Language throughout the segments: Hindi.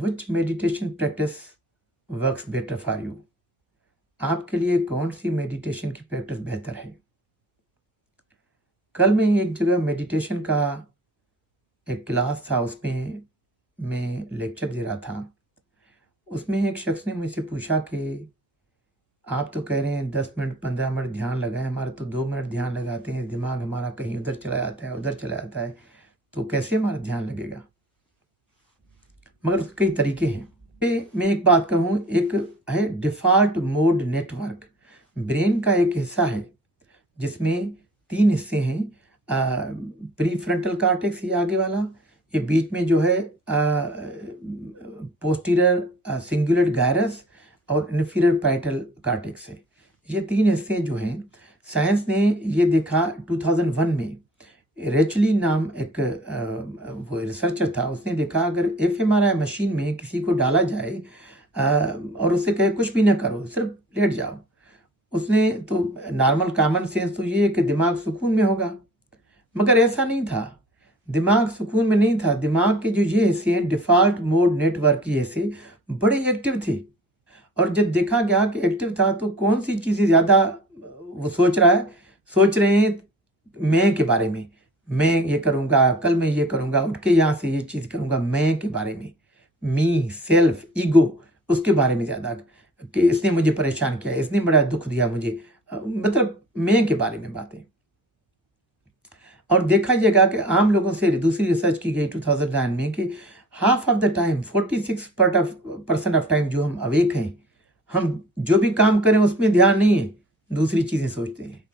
Which meditation practice works better for you? आपके लिए कौन सी मेडिटेशन की प्रैक्टिस बेहतर है? कल मैं एक जगह मेडिटेशन का एक क्लास था, उसमें मैं लेक्चर दे रहा था। उसमें एक शख्स ने मुझसे पूछा कि आप तो कह रहे हैं 10 मिनट 15 मिनट ध्यान लगाएं, हमारा तो 2 मिनट ध्यान लगाते हैं, दिमाग हमारा कहीं उधर चला जाता है, उधर चला जाता है, तो कैसे हमारा ध्यान लगेगा? मगर उसके कई तरीके हैं। मैं एक बात कहूँ, एक है डिफ़ॉल्ट मोड नेटवर्क। ब्रेन का एक हिस्सा है जिसमें 3 हिस्से हैं। प्री फ्रंटल कॉर्टेक्स, ये आगे वाला, ये बीच में जो है पोस्टीरियर सिंगुलेट गायरस और इन्फीरियर पैराइटल कॉर्टेक्स है। ये 3 हिस्से जो हैं, साइंस ने ये देखा 2001 में। रेचली नाम एक वो रिसर्चर था, उसने देखा अगर एफएमआरआई मशीन में किसी को डाला जाए और उससे कहे कुछ भी ना करो, सिर्फ लेट जाओ, उसने तो नॉर्मल कॉमन सेंस तो ये है कि दिमाग सुकून में होगा, मगर ऐसा नहीं था। दिमाग सुकून में नहीं था। दिमाग के जो ये हिस्से हैं, डिफ़ॉल्ट मोड नेटवर्क, ये हिस्से बड़े एक्टिव थे। और जब देखा गया कि एक्टिव था तो कौन सी चीज़ें ज़्यादा वो सोच रहे हैं मैं के बारे में, मैं ये करूँगा, कल मैं ये करूँगा, उठ के यहाँ से ये चीज़ करूँगा, मैं के बारे में, मी, सेल्फ, ईगो, उसके बारे में ज़्यादा, कि इसने मुझे परेशान किया, इसने बड़ा दुख दिया मुझे, मतलब मैं के बारे में बातें। और देखा जाएगा कि आम लोगों से दूसरी रिसर्च की गई 2009 में कि half of the time, 46% of time जो हम अवेक हैं, हम जो भी काम करें उसमें ध्यान नहीं है, दूसरी चीज़ें सोचते हैं।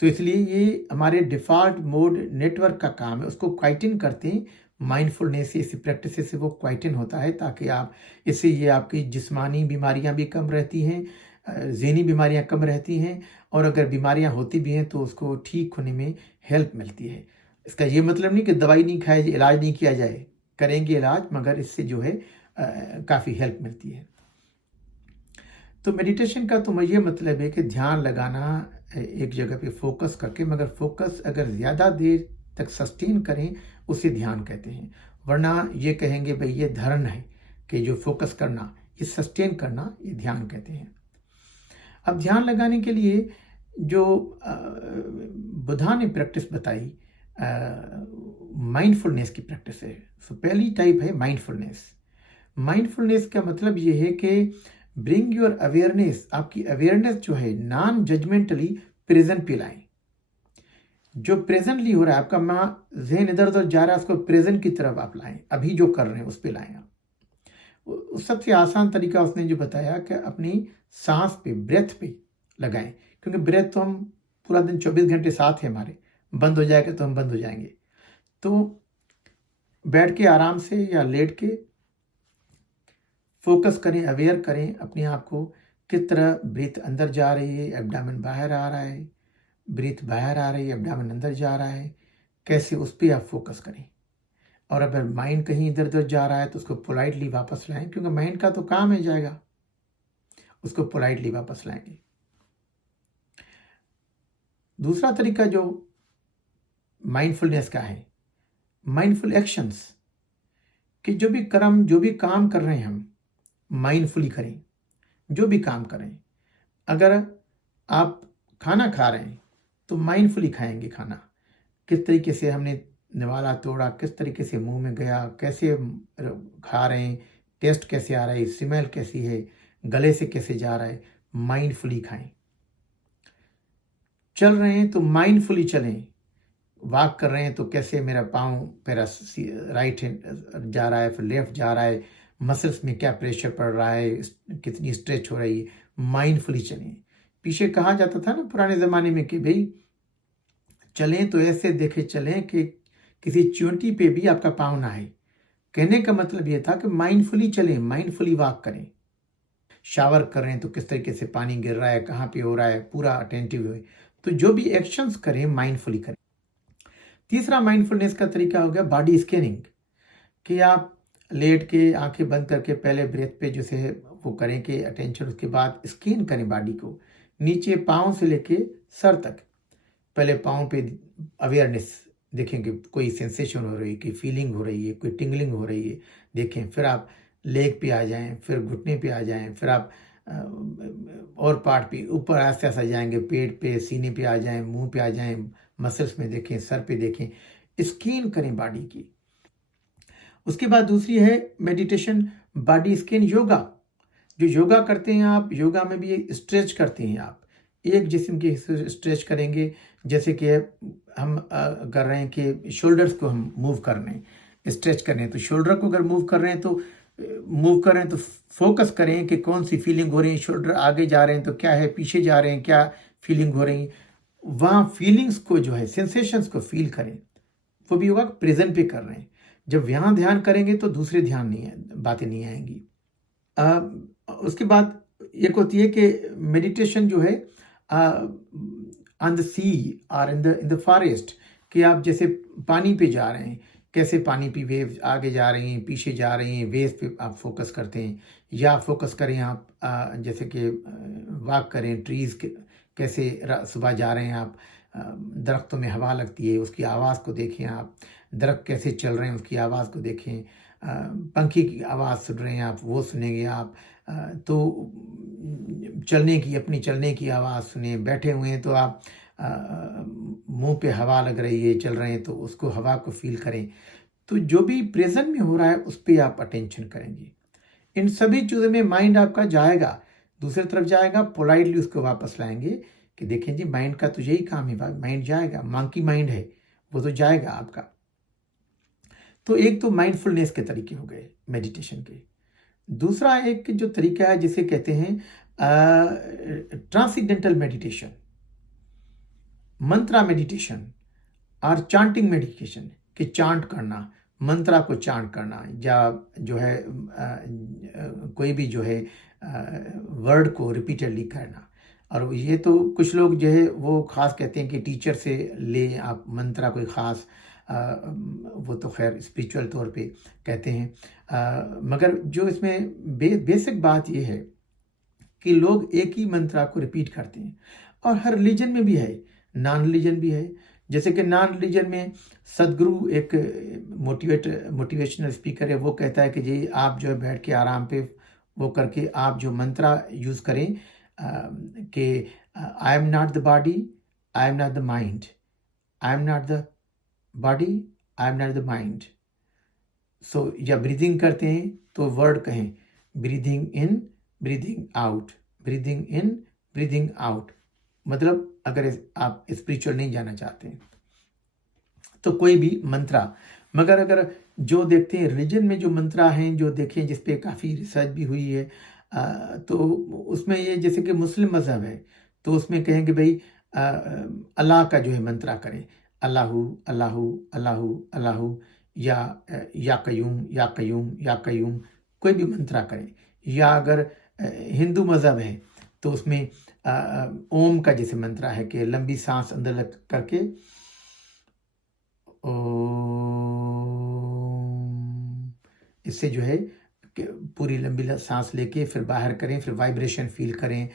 तो इसलिए ये हमारे डिफ़ॉल्ट मोड नेटवर्क का काम है, उसको क्वाइटन करते हैं। माइंडफुलनेस से, इसी प्रैक्टिस से वो क्वाइटन होता है, ताकि आप इससे ये आपकी जिस्मानी बीमारियां भी कम रहती हैं, ज़हनी बीमारियां कम रहती हैं, और अगर बीमारियां होती भी हैं तो उसको ठीक होने में हेल्प मिलती है। इसका ये मतलब नहीं कि दवाई नहीं खाई, इलाज नहीं किया जाए, करेंगे इलाज, मगर इससे जो है काफ़ी हेल्प मिलती है। तो मेडिटेशन का तो ये मतलब है कि ध्यान लगाना एक जगह पे फोकस करके, मगर फोकस अगर ज़्यादा देर तक सस्टेन करें उसे ध्यान कहते हैं। वरना ये कहेंगे भाई ये धरण है, कि जो फोकस करना, ये सस्टेन करना, ये ध्यान कहते हैं। अब ध्यान लगाने के लिए जो बुद्धा ने प्रैक्टिस बताई, माइंडफुलनेस की प्रैक्टिस है। सो पहली टाइप है माइंडफुलनेस। माइंडफुलनेस का मतलब ये है कि ब्रिंग योर अवेयरनेस, आपकी अवेयरनेस जो है नॉन जजमेंटली प्रेजेंट पे लाएं। जो प्रेजेंटली हो रहा है, आपका जहन इधर उधर जा रहा है, उसको प्रेजेंट की तरफ आप लाएं, अभी जो कर रहे हैं उस पे लाएं आप। सबसे आसान तरीका उसने जो बताया कि अपनी सांस पे, ब्रेथ पे लगाएं, क्योंकि ब्रेथ तो हम पूरा दिन 24 घंटे साथ है हमारे, बंद हो जाएगा तो हम बंद हो जाएंगे। तो बैठ के आराम से या लेट के फोकस करें, अवेयर करें अपने आप को, किस तरह ब्रीथ अंदर जा रही है, एब्डामन बाहर आ रहा है, ब्रीथ बाहर आ रही है, एब्डामन अंदर जा रहा है, कैसे, उस पर आप फोकस करें। और अगर माइंड कहीं इधर उधर जा रहा है तो उसको पोलाइटली वापस लाएं, क्योंकि माइंड का तो काम है जाएगा, उसको पोलाइटली वापस लाएंगे। दूसरा तरीका जो माइंडफुलनेस का है, माइंडफुल एक्शंस, कि जो भी कर्म, जो भी काम कर रहे हैं हम माइंडफुली करें। जो भी काम करें, अगर आप खाना खा रहे हैं तो माइंडफुली खाएंगे खाना, किस तरीके से हमने निवाला तोड़ा, किस तरीके से मुंह में गया, कैसे खा रहे हैं, टेस्ट कैसे आ रहा है, स्मेल कैसी है, गले से कैसे जा रहा है, माइंडफुली खाएं। चल रहे हैं तो माइंडफुली चलें, वॉक कर रहे हैं तो कैसे मेरा पाँव, मेरा राइट हैंड जा रहा है, फिर लेफ्ट जा रहा है, मसल्स में क्या प्रेशर पड़ रहा है, कितनी स्ट्रेच हो रही है, माइंडफुली चलें। पीछे कहा जाता था ना पुराने ज़माने में कि भाई चलें तो ऐसे देखे चलें कि किसी चोटी पे भी आपका पाँव ना आए। कहने का मतलब ये था कि माइंडफुली चलें, माइंडफुली वॉक करें। शावर कर रहे हैं तो किस तरीके से पानी गिर रहा है, कहाँ पे हो रहा है, पूरा अटेंटिव हुए। तो जो भी एक्शंस करें माइंडफुली करें। तीसरा माइंडफुलनेस का तरीका हो गया बॉडी स्कैनिंग, कि आप लेट के आंखें बंद करके पहले ब्रेथ पे जो से वो करें कि अटेंशन, उसके बाद स्कैन करें बॉडी को, नीचे पाँव से लेके सर तक। पहले पाँव पे अवेयरनेस, देखें कि कोई सेंसेशन हो रही है, कोई फीलिंग हो रही है, कोई टिंगलिंग हो रही है, देखें। फिर आप लेग पे आ जाएं, फिर घुटने पे आ जाएं, फिर आप और पार्ट पे ऊपर आस्ते आस्ते जाएंगे, पेट पे, सीने पे आ जाएं, मुंह पे आ जाएं, मसल्स में देखें, सर पे देखें, स्कैन करें बॉडी की। उसके बाद दूसरी है मेडिटेशन बॉडी स्कैन योगा। जो योगा करते हैं आप, योगा में भी एक स्ट्रेच करते हैं आप, एक जिस्म की स्ट्रेच करेंगे। जैसे कि हम कर रहे हैं कि शोल्डर्स को हम मूव कर रहे हैं, स्ट्रेच कर रहे हैं, तो शोल्डर को अगर मूव कर रहे हैं तो फोकस करें कि कौन सी फीलिंग हो रही है। शोल्डर आगे जा रहे हैं तो क्या है, पीछे जा रहे हैं क्या फीलिंग हो रही है, वहाँ फीलिंग्स को जो है, सेंसेशंस को फील करें। वो भी योगा प्रेजेंट पे कर रहे हैं। जब यहाँ ध्यान करेंगे तो दूसरे ध्यान नहीं है, बातें नहीं आएंगी। उसके बाद एक होती है कि मेडिटेशन जो है ऑन द सी और इन द फॉरेस्ट, कि आप जैसे पानी पे जा रहे हैं, कैसे पानी की वेव आगे जा रही हैं, पीछे जा रही हैं, वेव पे आप फोकस करते हैं। या फोकस करें आप जैसे कि वॉक करें, ट्रीज़ कैसे सुबह जा रहे हैं आप, दरख्तों में हवा लगती है, उसकी आवाज़ को देखें आप, दरख्त कैसे चल रहे हैं उसकी आवाज़ को देखें, पंखी की आवाज़ सुन रहे हैं आप, वो सुनेंगे आप। तो अपनी चलने की आवाज़ सुने। बैठे हुए हैं तो आप मुंह पे हवा लग रही है, चल रहे हैं तो उसको, हवा को फील करें। तो जो भी प्रेजेंट में हो रहा है उस पर आप अटेंशन करेंगे। इन सभी चीज़ों में माइंड आपका जाएगा, दूसरी तरफ जाएगा, पोलाइटली उसको वापस लाएंगे कि देखें जी माइंड का तो यही काम है, माइंड जाएगा, मंकी माइंड है, वो तो जाएगा आपका। तो एक तो माइंडफुलनेस के तरीके हो गए मेडिटेशन के। दूसरा एक जो तरीका है जिसे कहते हैं ट्रांसेंडेंटल मेडिटेशन, मंत्रा मेडिटेशन और चांटिंग मेडिटेशन, कि चांट करना, मंत्रा को चांट करना, या जो है कोई भी जो है वर्ड को रिपीटेडली करना। और ये तो कुछ लोग जो है वो ख़ास कहते हैं कि टीचर से ले आप मंत्रा, कोई ख़ास वो तो खैर स्पिरिचुअल तौर पे कहते हैं। मगर जो इसमें बेसिक बात ये है कि लोग एक ही मंत्रा को रिपीट करते हैं, और हर रिलीजन में भी है, नॉन रिलीजन भी है। जैसे कि नॉन रिलीजन में सदगुरु एक मोटिवेशनल स्पीकर है, वो कहता है कि जी आप जो है बैठ के आराम पे वो करके आप जो मंत्रा यूज़ करें कि I am not the body, I am not the mind, I am not the body, I am not the mind. So या ब्रीदिंग करते हैं तो वर्ड कहें, breathing in, breathing out, breathing in, breathing out. मतलब अगर आप स्पिरिचुअल नहीं जाना चाहते हैं तो कोई भी मंत्रा। मगर अगर जो देखते हैं रिलीजन में जो मंत्रा हैं, जो देखें जिस पे काफ़ी रिसर्च भी हुई है, तो उसमें ये जैसे कि मुस्लिम मज़हब है तो उसमें कहेंगे भाई अल्लाह का जो है मंत्रा करें, अल्लाहू अल्लाहू अल्लाहू अल्लाहू, या कयूम या कयूम या कयूम, कोई भी मंत्रा करें। या अगर हिंदू मज़हब है तो उसमें ओम का जैसे मंत्रा है कि लंबी सांस अंदर लग करके ओम, इससे जो है पूरी लंबी सांस लेके फिर बाहर करें, फिर वाइब्रेशन फील करें,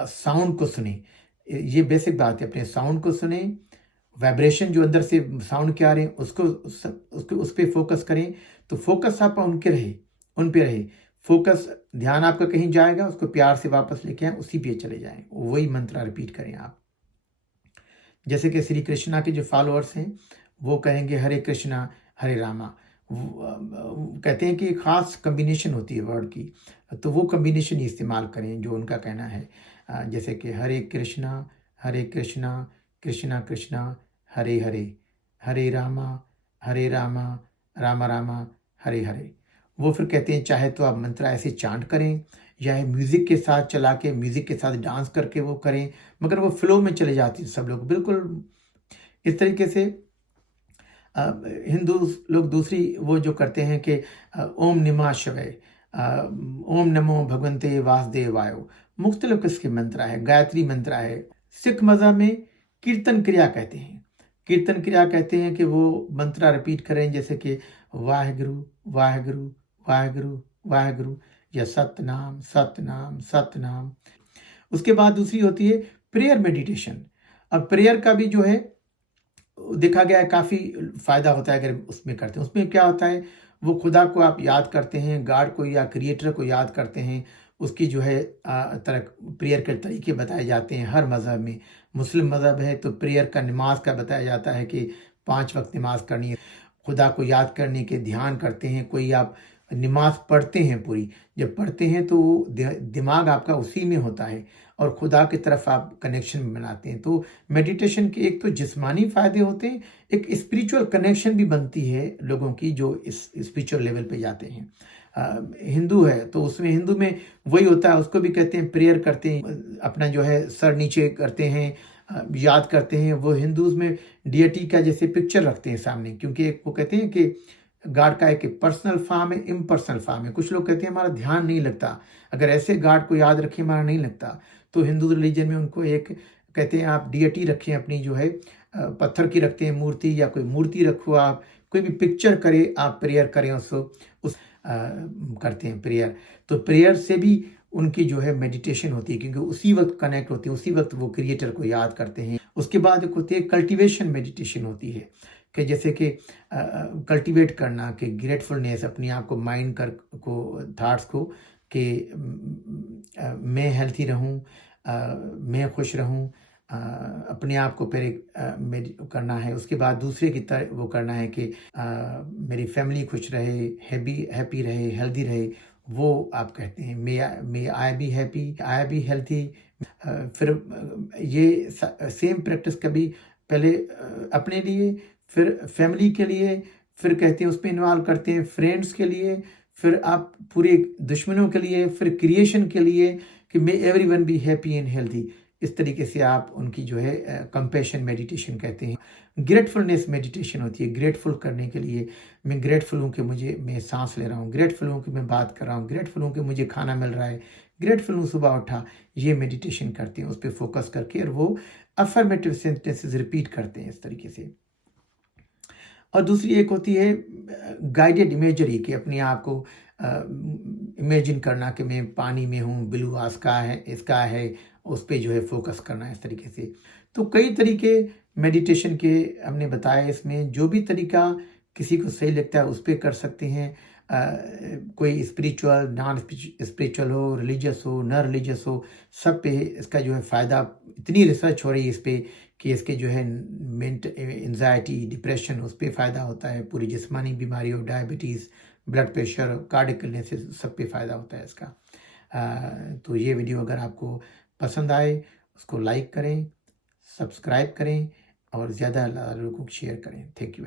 साउंड को सुने। ये बेसिक बात है, अपने साउंड को सुने, वाइब्रेशन जो अंदर से साउंड के आ रहे हैं उसको उस पर फोकस करें। तो फोकस आप उन पे रहे, फोकस, ध्यान आपका कहीं जाएगा, उसको प्यार से वापस लेके आए, उसी पे चले जाएं, वही मंत्र रिपीट करें आप। जैसे कि श्री कृष्णा के जो फॉलोअर्स हैं वो कहेंगे हरे कृष्णा हरे रामा, कहते हैं कि ख़ास कम्बिनेशन होती है वर्ड की, तो वो कम्बिनेशन ही इस्तेमाल करें जो उनका कहना है। जैसे कि हरे कृष्णा कृष्णा कृष्णा हरे हरे, हरे रामा रामा रामा हरे हरे। वो फिर कहते हैं चाहे तो आप मंत्र ऐसे चांट करें या म्यूज़िक के साथ चला के, म्यूज़िक के साथ डांस करके वो करें, मगर वो फ्लो में चले जाती है सब लोग बिल्कुल। इस तरीके से हिंदू लोग दूसरी वो जो करते हैं कि ओम नमः शिवाय, ओम नमो भगवंते वासुदेवाय, मुख्तलिफ किस्म के मंत्र है, गायत्री मंत्र है। सिख मज़हब में कीर्तन क्रिया कहते हैं, कीर्तन क्रिया कहते हैं कि वो मंत्र रिपीट करें, जैसे कि वाहेगुरु वाहेगुरु वाहेगुरु वाहेगुरु, या सतनाम सतनाम सतनाम। उसके बाद दूसरी होती है प्रेयर मेडिटेशन। अब प्रेयर का भी जो है देखा गया है काफ़ी फ़ायदा होता है अगर उसमें करते हैं। उसमें क्या होता है, वो खुदा को आप याद करते हैं, गॉड को या क्रिएटर को याद करते हैं। उसकी जो है तरह प्रेयर के तरीके बताए जाते हैं हर मज़हब में। मुस्लिम मज़हब है तो प्रेयर का नमाज का बताया जाता है कि 5 वक़्त नमाज करनी है। खुदा को याद करने के ध्यान करते हैं। कोई आप नमाज पढ़ते हैं पूरी, जब पढ़ते हैं तो दिमाग आपका उसी में होता है और खुदा की तरफ आप कनेक्शन बनाते हैं। तो मेडिटेशन के एक तो जिस्मानी फ़ायदे होते हैं, एक स्पिरिचुअल कनेक्शन भी बनती है लोगों की जो इस स्पिरिचुअल लेवल पे जाते हैं। हिंदू है तो उसमें हिंदू में वही होता है, उसको भी कहते हैं प्रेयर करते हैं, अपना जो है सर नीचे करते हैं, याद करते हैं। वो हिंदूज़ में डियटी का जैसे पिक्चर रखते हैं सामने, क्योंकि एक वो कहते हैं कि गॉड का एक पर्सनल फॉर्म है, इम्पर्सनल फॉर्म है। कुछ लोग कहते हैं हमारा ध्यान नहीं लगता, अगर ऐसे गॉड को याद रखें हमारा नहीं लगता। तो हिंदू रिलीजन में उनको एक कहते हैं आप डियटी रखें अपनी जो है, पत्थर की रखते हैं मूर्ति, या कोई मूर्ति रखो, आप कोई भी पिक्चर करे, आप प्रेयर करें उसको, उस करते हैं प्रेयर। तो प्रेयर से भी उनकी जो है मेडिटेशन होती है, क्योंकि उसी वक्त कनेक्ट होती है, उसी वक्त वो क्रिएटर को याद करते हैं। उसके बाद एक होती है कल्टीवेशन मेडिटेशन होती है, कि जैसे कि कल्टीवेट करना, कि ग्रेटफुलनेस अपने आप को, माइंड कर को, थॉट्स को, कि मैं हेल्थी रहूं, मैं खुश रहूं, अपने आप को पहले करना है। उसके बाद दूसरे की तरह वो करना है कि मेरी फैमिली खुश रहे, हैप्पी रहे, हेल्दी रहे। वो आप कहते हैं may I be happy, I be healthy. फिर ये सेम प्रैक्टिस कभी पहले अपने लिए, फिर फैमिली के लिए, फिर कहते हैं उसमें इन्वॉल्व करते हैं फ्रेंड्स के लिए, फिर आप पूरे दुश्मनों के लिए, फिर क्रिएशन के लिए, कि may everyone be happy and healthy. इस तरीके से आप उनकी जो है कंपैशन मेडिटेशन कहते हैं। ग्रेटफुलनेस मेडिटेशन होती है, ग्रेटफुल करने के लिए, मैं ग्रेटफुल हूँ कि मैं सांस ले रहा हूँ, ग्रेटफुल हूँ कि मैं बात कर रहा हूँ, ग्रेटफुल हूँ कि मुझे खाना मिल रहा है, ग्रेटफुल हूँ सुबह उठा। ये मेडिटेशन करते हैं उस पर फोकस करके, और वो अफर्मेटिव सेंटेंसेस रिपीट करते हैं इस तरीके से। और दूसरी एक होती है गाइडेड इमेजरी, कि अपने आप को इमेजिन करना कि मैं पानी में हूँ, ब्लू स्काई है, उस पर जो है फोकस करना है इस तरीके से। तो कई तरीके मेडिटेशन के हमने बताए, इसमें जो भी तरीका किसी को सही लगता है उस पर कर सकते हैं। कोई स्पिरिचुअल, नॉन स्पिरिचुअल हो, रिलीजियस हो, न रिलीजियस हो, सब पे इसका जो है फ़ायदा, इतनी रिसर्च हो रही है इस पर कि इसके जो है एंजाइटी, डिप्रेशन, उस पर फ़ायदा होता है। पूरी जिस्मानी बीमारियों, diabetes, blood pressure, cardiac illness, सब पे फ़ायदा होता है इसका। तो ये वीडियो अगर आपको पसंद आए उसको लाइक करें, सब्सक्राइब करें और ज़्यादा लोगों को शेयर करें। Thank you very much.